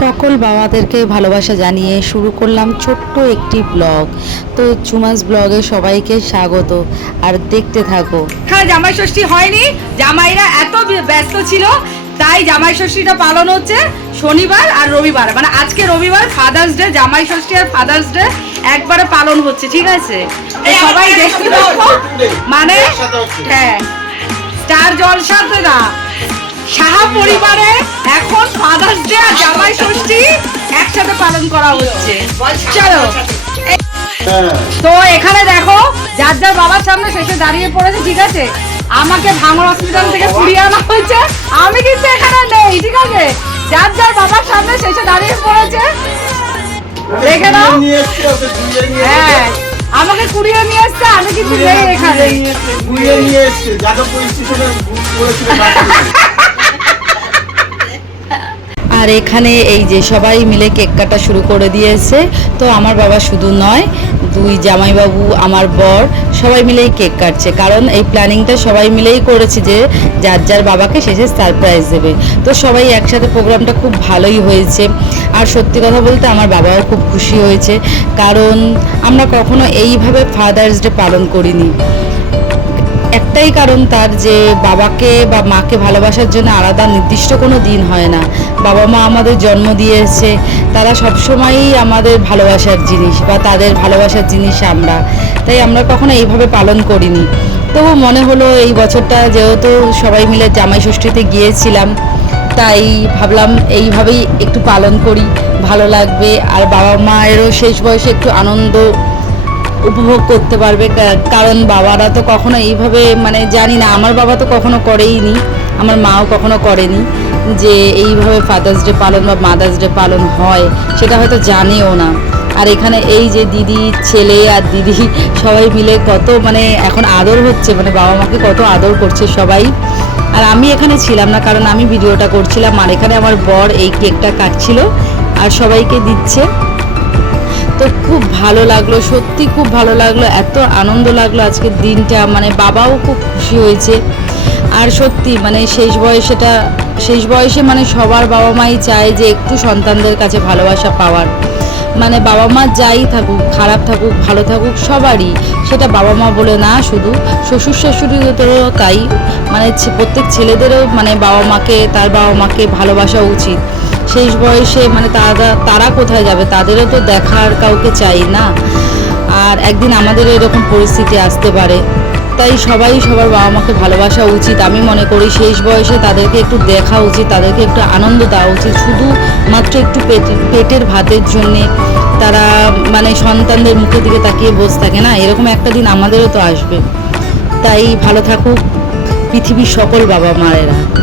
সকল বাবাদেরকে ভালোবাসা জানিয়ে শুরু করলাম ছোট্ট একটি ব্লগ। তো চুমাস ব্লগে সবাইকে স্বাগত আর দেখতে থাকো। হ্যাঁ জামাই ষষ্ঠী হয়নি। জামাইরা এত ব্যস্ত ছিল তাই জামাই ষষ্ঠীটা পালন হচ্ছে শনিবার আর রবিবার। মানে আজকে রবিবার ফাদার্স ডে জামাই ষষ্ঠী আর ফাদার্স ডে একবারে পালন হচ্ছে ঠিক আছে? সবাই দেখতে থাকো। মানে হ্যাঁ স্টার জলসাতে না সাহা পরিবারে এখন ফাদার্স ডে আর জামাই একসাথে পালন করা হচ্ছে। চলো। তো এখানে দেখো যার যার বাবার সামনে শেষে দাঁড়িয়ে পড়েছে ঠিক আছে? আমাকে ভাঙর হসপিটাল থেকে কুড়িয়ে আনা হয়েছে। আমি কিন্তু এখানে নেই ঠিক আছে? যার যার বাবার সামনে শেষে দাঁড়িয়ে পড়েছে দেখে নাও। হ্যাঁ আমাকে কুড়িয়ে নিয়ে এসছে আমি কিন্তু নেই এখানে। আর এখানে এই যে সবাই মিলে কেক কাটা শুরু করে দিয়েছে, তো আমার বাবা শুধু নয়, দুই জামাইবাবু, আমার বর, সবাই মিলেই কেক কাটছে। কারণ এই প্ল্যানিংটা সবাই মিলেই করেছে যে যার যার বাবাকে শেষে সারপ্রাইজ দেবে। তো সবাই একসাথে প্রোগ্রামটা খুব ভালোই হয়েছে। আর সত্যি কথা বলতে আমার বাবাও খুব খুশি হয়েছে। কারণ আমরা কখনো এইভাবে ফাদার্স ডে পালন করিনি। একটাই কারণ তার যে বাবাকে বা মাকে ভালোবাসার জন্য আলাদা নির্দিষ্ট কোনো দিন হয় না। বাবা মা আমাদের জন্ম দিয়েছে, তারা সবসময়ই আমাদের ভালোবাসার জিনিস বা তাদের ভালোবাসার জিনিস আমরা। তাই আমরা কখনো এইভাবে পালন করিনি। তবু মনে হলো এই বছরটা যেহেতু সবাই মিলে জামাই ষষ্ঠীতে গিয়েছিলাম, তাই ভাবলাম এইভাবেই একটু পালন করি, ভালো লাগবে। আর বাবা মায়েরও শেষ বয়সে একটু আনন্দ উপভোগ করতে পারবে কারণ বাবারা তো কখনো এইভাবে মানে জানি না, আমার বাবা তো কখনো করেইনি, আমার মাও কখনো করেনি, যে এইভাবে ফাদার্স ডে পালন বা মাদার্স ডে পালন হয়, সেটা হয়তো জানেও না। আর এখানে এই যে দিদি, ছেলে আর দিদি, সবাই মিলে কত মানে এখন আদর হচ্ছে মানে বাবা মাকে কত আদর করছে সবাই। আর আমি এখানে ছিলাম না, কারণ আমি ভিডিওটা করছিলাম, আর এখানে আমার বর এই কেকটা কাটছিল, আর সবাইকে দিচ্ছে। তো খুব ভালো লাগল, সত্যি খুব ভালো লাগল, এত আনন্দ লাগল আজকের দিনটা মানে বাবাও খুব খুশি হয়েছে। আর সত্যি মানে শেষ বয়সেটা, শেষ বয়সে মানে সবার বাবা মাই চায় যে একটু সন্তানদের কাছে ভালোবাসা পাওয়ার। মানে বাবা মা যাই থাকুক, খারাপ থাকুক, ভালো থাকুক, সবারই, সেটা বাবা মা বলে না শুধু, শ্বশুর শাশুড়িদেরও তাই। মানে প্রত্যেক ছেলেদেরও মানে বাবা মাকে, তার বাবা মাকে ভালোবাসা উচিত। শেষ বয়সে মানে তারা তারা কোথায় যাবে? তাদেরও তো দেখার কাউকে চাই না। আর একদিন আমাদের এরকম পরিস্থিতি আসতে পারে। তাই সবাই সবার বাবা মাকে ভালোবাসা উচিত। আমি মনে করি শেষ বয়সে তাদেরকে একটু দেখা উচিত, তাদেরকে একটু আনন্দ দেওয়া উচিত। শুধু মাত্র একটু পেট- পেটের ভাতের জন্যে তারা মানে সন্তানদের মুখের দিকে তাকিয়ে বসে থাকে না? এরকম একটা দিন আমাদেরও তো আসবে। তাই ভালো থাকুক পৃথিবীর সকল বাবা মায়েরা